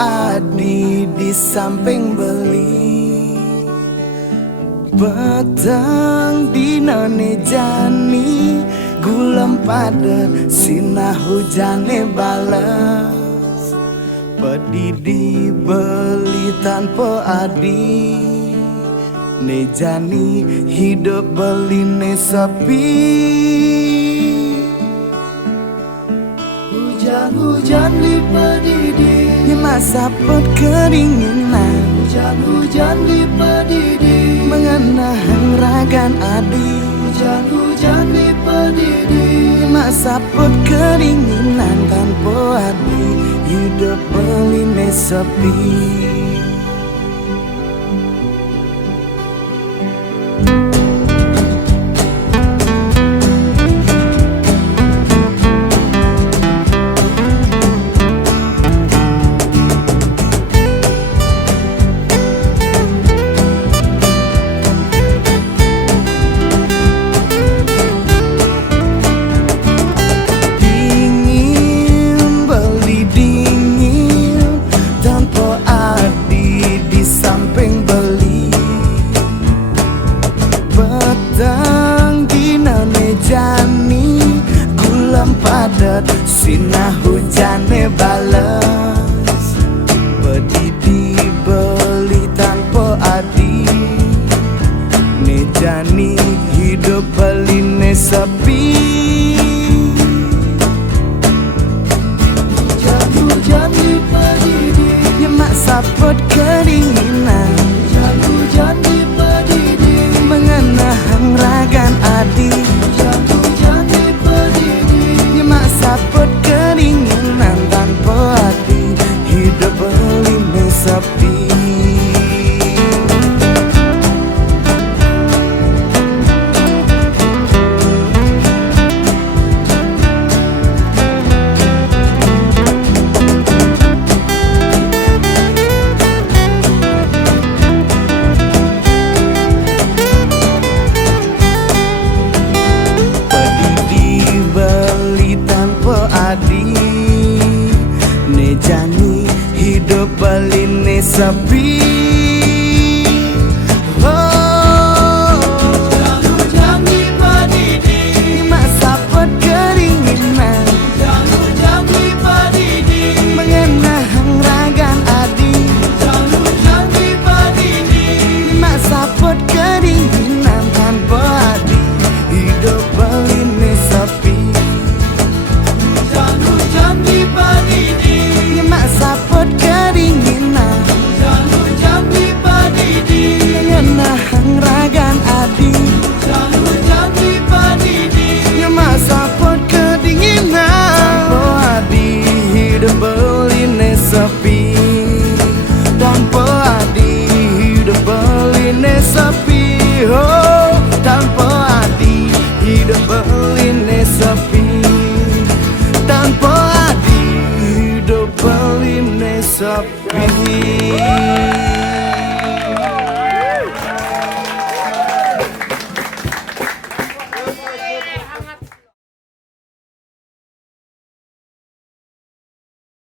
adi di samping beli, petang dinane jani gulem padet sinah hujane bales, pedih dibeli tanpa adi ne jani hidup beli ne sepi. Hujan-hujan di pedidi masa kedinginan, hujan-hujan di pedidi mengenang ragan adi, hujan-hujan di pedidi masa kedinginan tanpa adi hidup beli ne sepi. Sinah hujane bales, pedih dibeli tanpa adi ne jani hidup beli ne sepi. Hujan-hujan di pedidi nyemak saput kedinginan, hujan-hujan di pedidi mengenang ragan adi, hujan-hujan di pedidi nyemak saput kedinginan tanpa hati hidup beli ne sepi. Adi ne jani hidup beli ne sepi.